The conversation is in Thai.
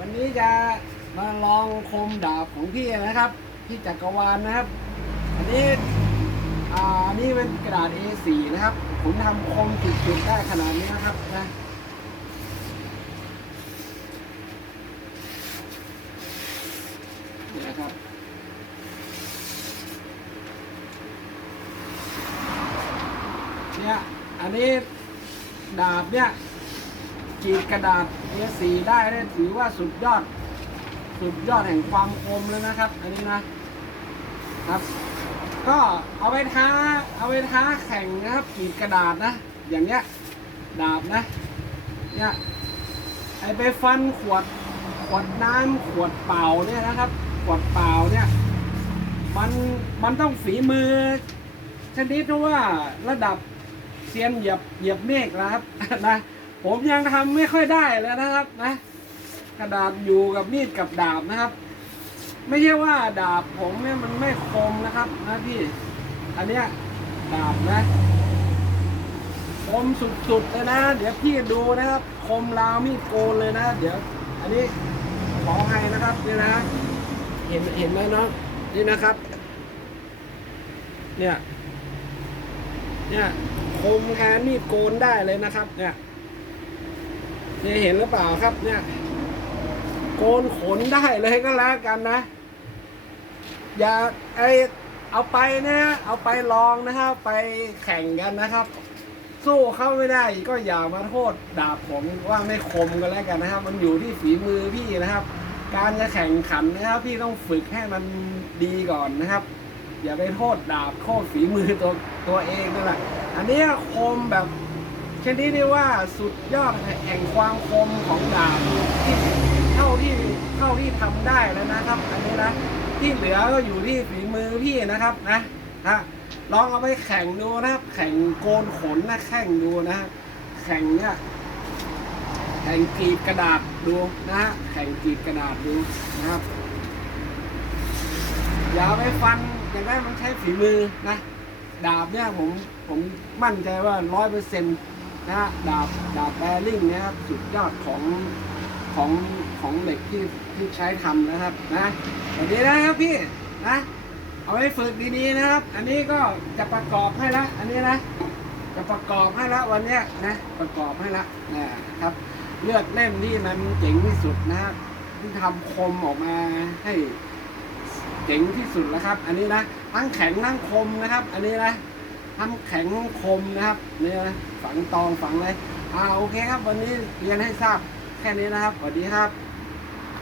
วันนี้จะมาลองคมดาบของพี่นะครับพี่จักรวาลนะครับ อันนี้อ่านนี่เป็นกระดาษ A4 นะครับ ผมทำคมจุดๆได้ขนาดนี้นะครับนะนี่นะครับเนี่ยอันนี้ดาบเนี่ย กรีดกระดาษ A4 ได้เนี่ยถือว่าสุดยอด สุดยอดแห่งความคมเลยนะครับ อันนี้นะครับ ก็เอาไปท้า เอาไปท้าแข่งนะครับกรีดกระดาษนะ อย่างเนี้ยดาบนะ เนี่ยไอไปฟันขวดขวดน้ำขวดเปล่าเนี่ยนะครับขวดเปล่าเนี่ยมันมันต้องฝีมือ ชนิดที่ว่าระดับเซียนเหยียบเหยียบเมฆนะครับนะ ผมยังทำไม่ค่อยได้เลยนะครับนะกระดาษอยู่กับมีดกับดาบนะครับ ไม่ใช่ว่าดาบผมเนี่ยมันไม่คมนะครับนะพี่อันเนี้ยดาบนะคมสุดๆเลยนะ เดี๋ยวพี่ดูนะครับ คมราวมีดโกนเลยนะ เดี๋ยว อันนี้ขอให้นะครับนี่นะ เห็นเห็นไหมเนาะนี่นะครับ เนี่ย เนี่ยคมแทนมีดโกนได้เลยนะครับ เนี่ย นี่เห็นหรือเปล่าครับเนี่ยโกนขนได้เลยก็แล้วกันนะ อย่าไอเอาไปนะ เอาไปลองนะครับ ไปแข่งกันนะครับ สู้เข้าไม่ได้ก็อย่ามาโทษดาบผมว่าไม่คมกันแล้วกันนะครับ มันอยู่ที่ฝีมือพี่นะครับ การจะแข่งขันนะครับ พี่ต้องฝึกให้มันดีก่อนนะครับ อย่าไปโทษดาบโทษฝีมือตัวตัวเองนั่นแหละอันนี้คมแบบ ชนิดที่ว่าสุดยอดแห่งความคมของดาบที่เท่าที่เท่าที่ทำได้แล้วนะครับ อันนี้นะที่เหลือก็อยู่ที่ฝีมือพี่นะครับนะฮะลองเอาไปแข่งดูนะครับ แข่งโกนขนนะแข่งดูนะแข่งเนี่ยแข่งกรีดกระดาษดูนะฮะแข่งกรีดกระดาษดูนะครับอย่าไปฟันอย่างนั้นมันใช้ฝีมือนะ ดาบเนี่ยผมผมมั่นใจว่าร้อยเปอร์เซ็นต์ นะฮะดาบดาบแบริ่งเนี่ยครับสุดยอดของของของเหล็กที่ที่ใช้ทำนะครับนะสวัสดีนะครับพี่นะเอาไว้ฝึกดีๆนะครับ อันนี้ก็จะประกอบให้ละอันนี้นะ จะประกอบให้ละวันเนี้ยนะประกอบให้ละนะครับ เลือกเล่มที่มันเจ๋งที่สุดนะครับที่ทำคมออกมาให้เจ๋งที่สุดแล้วครับ อันนี้นะทั้งแข็งทั้งคมนะครับ อันนี้นะ ทั้งแข็งคมนะครับเนี่ยฝังตองฝังเลยอ่าโอเคครับ วันนี้เรียนให้ทราบแค่นี้นะครับสวัสดีครับ